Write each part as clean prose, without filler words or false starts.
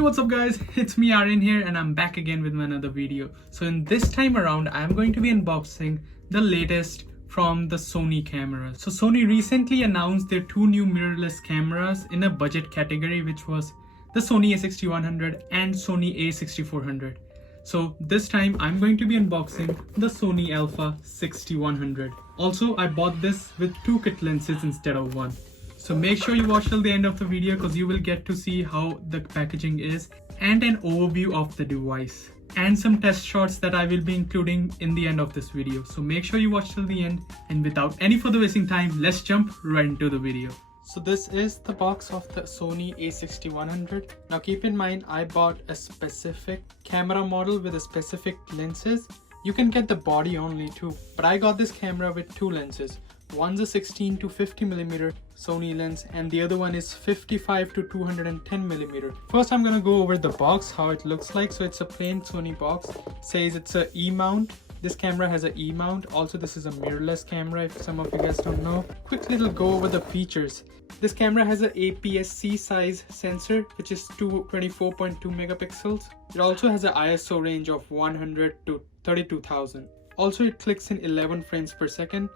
Hey, what's up guys, it's me Aryan here and I'm back again with another video. So in this time around I'm going to be unboxing the latest from the Sony cameras. So Sony recently announced their two new mirrorless cameras in a budget category, which was the Sony A6100 and Sony A6400. So this time I'm going to be unboxing the Sony Alpha 6100. Also, I bought this with two kit lenses instead of one. So make sure you watch till the end of the video because you will get to see how the packaging is and an overview of the device and some test shots that I will be including in the end of this video. So make sure you watch till the end, and without any further wasting time, let's jump right into the video. So this is the box of the Sony A6100. Now keep in mind I bought a specific camera model with a specific lenses. You can get the body only too, but I got this camera with two lenses. One's a 16 to 50mm Sony lens and the other one is 55 to 210mm. First I'm gonna go over the box, how it looks like. So it's a plain Sony box. Says it's a E-mount. This camera has an E-mount. Also this is a mirrorless camera if some of you guys don't know. Quick little go over the features. This camera has an APS-C size sensor which is 24.2 megapixels. It also has an ISO range of 100 to 32,000. Also it clicks in 11 frames per second.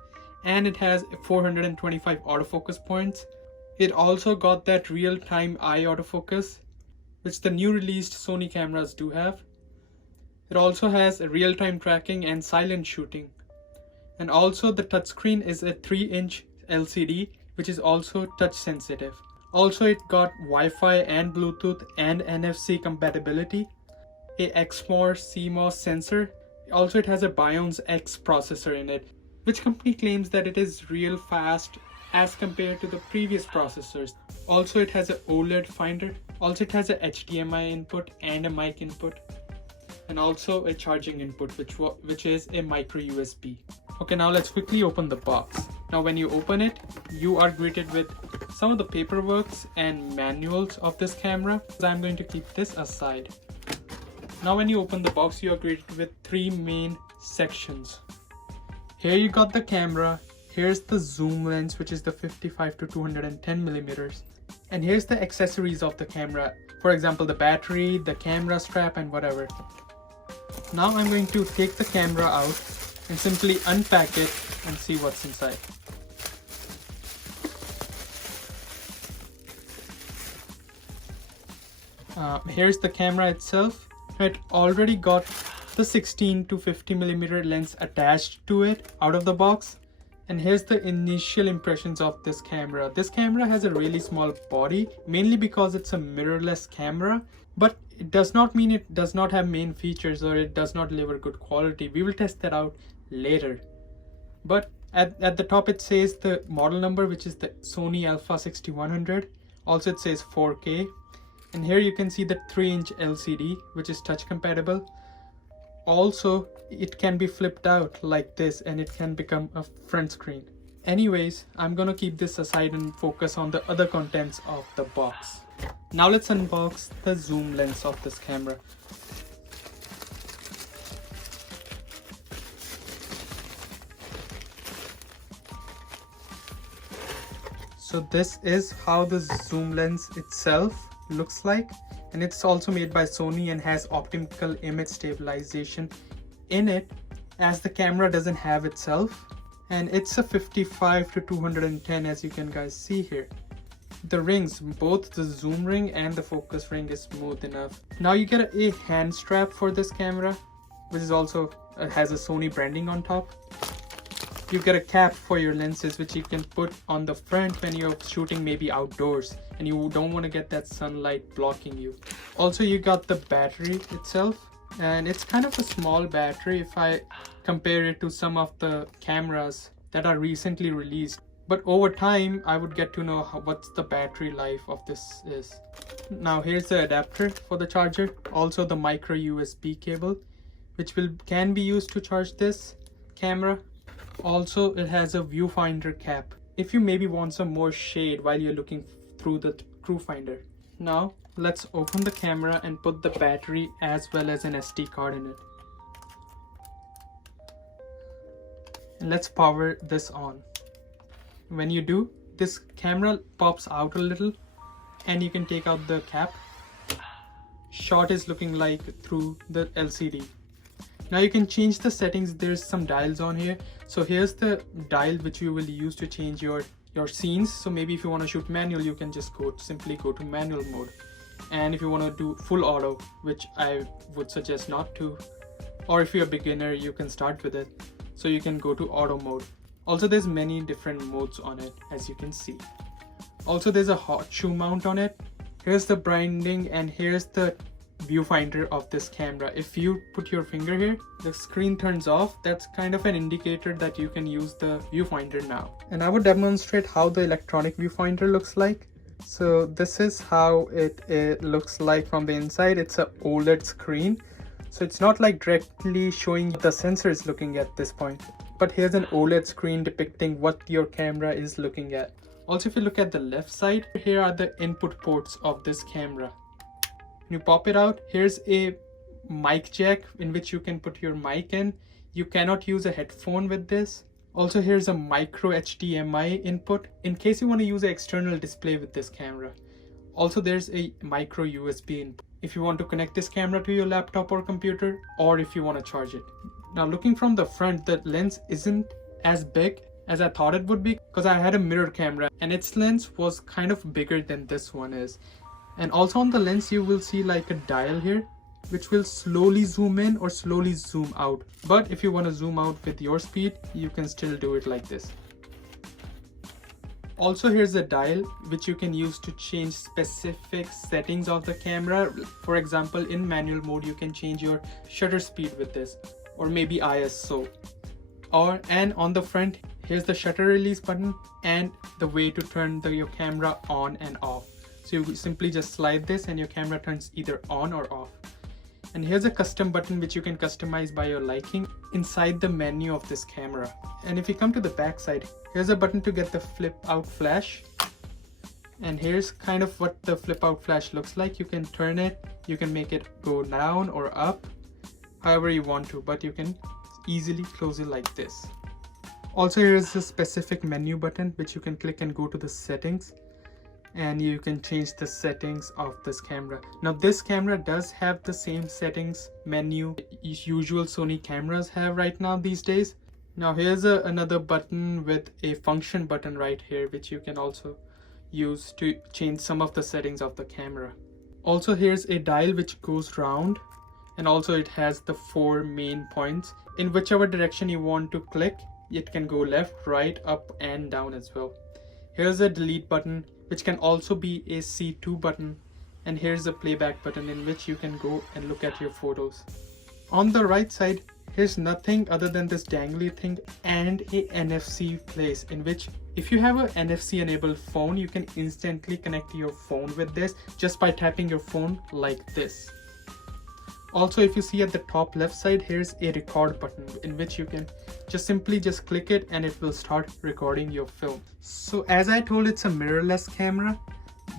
And it has 425 autofocus points. It also got that real-time eye autofocus, which the new released Sony cameras do have. It also has a real-time tracking and silent shooting. And also the touchscreen is a 3-inch LCD, which is also touch sensitive. Also it got Wi-Fi and Bluetooth and NFC compatibility, a XMOR CMOS sensor. Also it has a Bionz X processor in it, which company claims that it is real fast as compared to the previous processors. Also it has an OLED finder. Also it has a HDMI input and a mic input. And also a charging input which is a micro USB. Okay, now let's quickly open the box. Now when you open it, you are greeted with some of the paperworks and manuals of this camera. So I'm going to keep this aside. Now when you open the box, you are greeted with three main sections. Here you got the camera, here's the zoom lens which is the 55 to 210mm, and here's the accessories of the camera, for example the battery, the camera strap and whatever. Now I'm going to take the camera out and simply unpack it and see what's inside. Here's the camera itself. It already got the 16 to 50mm lens attached to it out of the box. And here's the initial impressions of this camera. This camera has a really small body, mainly because it's a mirrorless camera, but it does not mean it does not have main features or it does not deliver good quality. We will test that out later. But at the top it says the model number, which is the Sony Alpha 6100. Also it says 4K. And here you can see the 3-inch LCD, which is touch compatible. Also, it can be flipped out like this and it can become a front screen. Anyways, I'm gonna keep this aside and focus on the other contents of the box. Now let's unbox the zoom lens of this camera. So this is how the zoom lens itself looks like. And it's also made by Sony and has optical image stabilization in it, as the camera doesn't have itself. And it's a 55 to 210 as you can guys see here. The rings, both the zoom ring and the focus ring, is smooth enough. Now you get a hand strap for this camera, which is also has a Sony branding on top. You get a cap for your lenses which you can put on the front when you're shooting maybe outdoors and you don't want to get that sunlight blocking you. Also you got the battery itself, and it's kind of a small battery if I compare it to some of the cameras that are recently released. But over time I would get to know what's the battery life of this is. Now here's the adapter for the charger, also the micro USB cable which can be used to charge this camera. Also it has a viewfinder cap if you maybe want some more shade while you're looking through the viewfinder. Now let's open the camera and put the battery as well as an SD card in it. And let's power this on. When you do, this camera pops out a little and you can take out the cap shot is looking like through the LCD. Now you can change the settings. There's some dials on here. So here's the dial which you will use to change your scenes. So maybe if you want to shoot manual, you can just simply go to manual mode. And if you want to do full auto, which I would suggest not to, or if you're a beginner, you can start with it. So you can go to auto mode. Also, there's many different modes on it, as you can see. Also, there's a hot shoe mount on it. Here's the branding, and here's the viewfinder of this camera. If you put your finger here, the screen turns off. That's kind of an indicator that you can use the viewfinder now. And I would demonstrate how the electronic viewfinder looks like. So this is how it looks like from the inside. It's an OLED screen, so it's not like directly showing the sensor is looking at this point, but here's an OLED screen depicting what your camera is looking at. Also, if you look at the left side, here are the input ports of this camera. When you pop it out, here's a mic jack in which you can put your mic in. You cannot use a headphone with this. Also, here's a micro HDMI input in case you want to use an external display with this camera. Also, there's a micro USB input if you want to connect this camera to your laptop or computer, or if you want to charge it. Now, looking from the front, the lens isn't as big as I thought it would be, because I had a mirror camera and its lens was kind of bigger than this one is. And also on the lens, you will see like a dial here, which will slowly zoom in or slowly zoom out. But if you want to zoom out with your speed, you can still do it like this. Also, here's a dial which you can use to change specific settings of the camera. For example, in manual mode, you can change your shutter speed with this, or maybe ISO. And on the front, here's the shutter release button and the way to turn your camera on and off. So you simply just slide this and your camera turns either on or off. And here's a custom button which you can customize by your liking inside the menu of this camera. And if you come to the back side, here's a button to get the flip out flash. And here's kind of what the flip out flash looks like. You can turn it, you can make it go down or up, however you want to, but you can easily close it like this. Also, here's a specific menu button which you can click and go to the settings, and you can change the settings of this camera. Now, this camera does have the same settings menu usual Sony cameras have right now these days. Now, here's another button with a function button right here, which you can also use to change some of the settings of the camera. Also, here's a dial which goes round, and also it has the 4 main points. In whichever direction you want to click, it can go left, right, up, and down as well. Here's a delete button, which can also be a C2 button, and here's a playback button in which you can go and look at your photos. On the right side, here's nothing other than this dangly thing and a NFC place, in which if you have an NFC enabled phone, you can instantly connect your phone with this just by tapping your phone like this. Also, if you see at the top left side, here's a record button in which you can simply click it and it will start recording your film. So as I told, it's a mirrorless camera.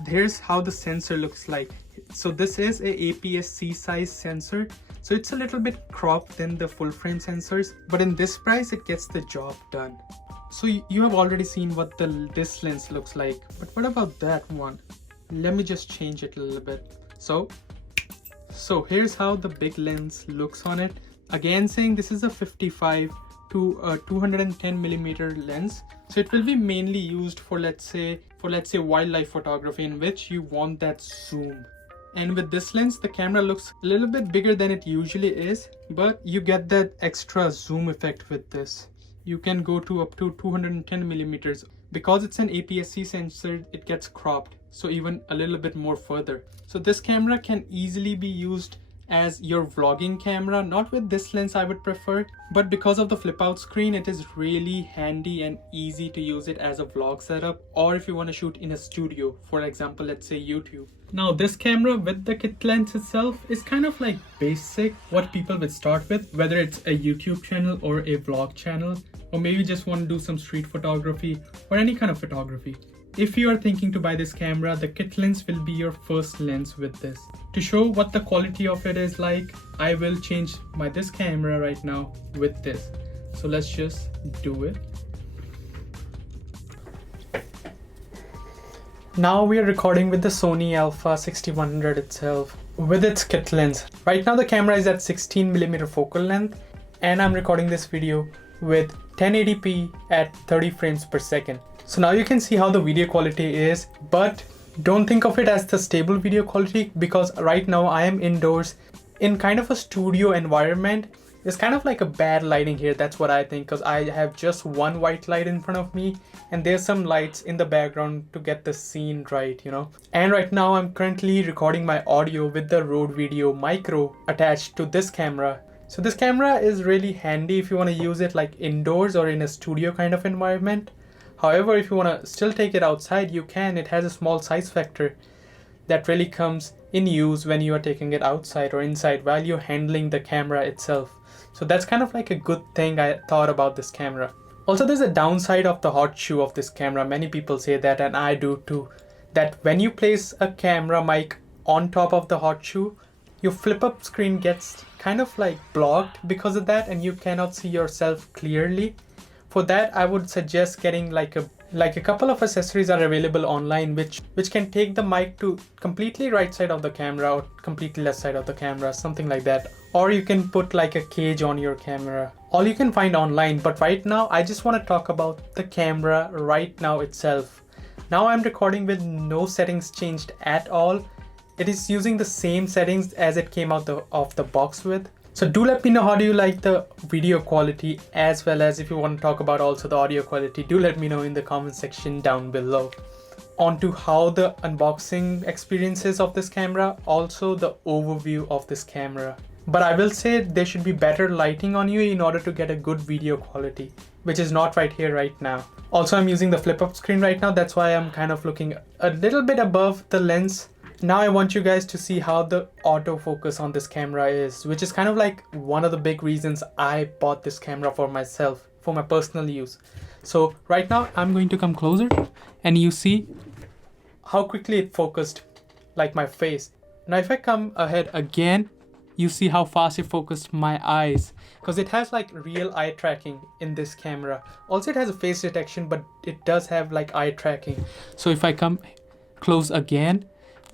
Here's how the sensor looks like. So this is a APS-C size sensor. So it's a little bit cropped than the full frame sensors, but in this price, it gets the job done. So you have already seen what this lens looks like, but what about that one? Let me just change it a little bit. So here's how the big lens looks on it. Again, saying this is a 55 to a 210 millimeter lens. So it will be mainly used for let's say wildlife photography, in which you want that zoom. And with this lens, the camera looks a little bit bigger than it usually is, but you get that extra zoom effect with this. You can go to up to 210 millimeters. Because it's an APS-C sensor, it gets cropped, so even a little bit more further. So this camera can easily be used as your vlogging camera. Not with this lens I would prefer, but because of the flip out screen, it is really handy and easy to use it as a vlog setup, or if you want to shoot in a studio, for example, let's say YouTube. Now, this camera with the kit lens itself is kind of like basic what people would start with, whether it's a YouTube channel or a vlog channel, or maybe just want to do some street photography or any kind of photography. If you are thinking to buy this camera, the kit lens will be your first lens with this. To show what the quality of it is like, I will change this camera right now with this. So let's just do it. Now we are recording with the Sony A6100 itself. with its kit lens. Right now the camera is at 16mm focal length and I'm recording this video with 1080p at 30 frames per second. So now you can see how the video quality is, but don't think of it as the stable video quality because right now I am indoors in kind of a studio environment. It's kind of like a bad lighting here, that's what I think, because I have just one white light in front of me and there's some lights in the background to get the scene right, you know. And right now I'm currently recording my audio with the Rode Video Micro attached to this camera. So this camera is really handy if you want to use it like indoors or in a studio kind of environment. However, if you want to still take it outside, you can. It has a small size factor that really comes in use when you are taking it outside or inside while you're handling the camera itself. So that's kind of like a good thing I thought about this camera. Also, there's a downside of the hot shoe of this camera. Many people say that, and I do too, that when you place a camera mic on top of the hot shoe, your flip up screen gets kind of like blocked because of that and you cannot see yourself clearly. For that, I would suggest getting like a couple of accessories are available online which can take the mic to completely right side of the camera or completely left side of the camera, something like that. Or you can put like a cage on your camera. All you can find online, but right now I just want to talk about the camera right now itself. Now I'm recording with no settings changed at all. It is using the same settings as it came out of the box with. So do let me know how do you like the video quality, as well as if you want to talk about also the audio quality, do let me know in the comment section down below. On to how the unboxing experiences of this camera, also the overview of this camera. But I will say there should be better lighting on you in order to get a good video quality, which is not right here right now. Also, I'm using the flip up screen right now, that's why I'm kind of looking a little bit above the lens. Now I want you guys to see how the autofocus on this camera is, which is kind of like one of the big reasons I bought this camera for myself, for my personal use. So right now I'm going to come closer and you see how quickly it focused like my face. Now if I come ahead again, you see how fast it focused my eyes, because it has like real eye tracking in this camera. Also it has a face detection, but it does have like eye tracking. So if I come close again,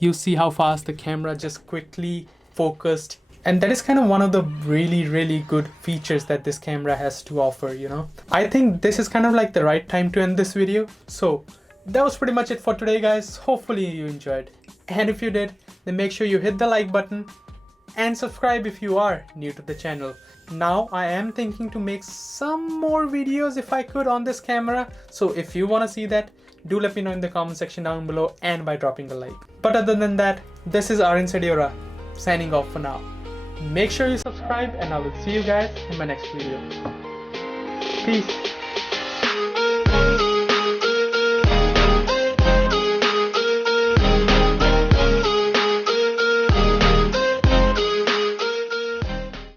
you see how fast the camera just quickly focused. And that is kind of one of the really good features that this camera has to offer, you know. I think this is kind of like the right time to end this video. So that was pretty much it for today, guys. Hopefully you enjoyed. And if you did, then make sure you hit the like button and subscribe if you are new to the channel. Now I am thinking to make some more videos if I could on this camera. So if you want to see that, do let me know in the comment section down below and by dropping a like. But other than that, this is Aryan Sadyora signing off for now. Make sure you subscribe and I will see you guys in my next video. Peace.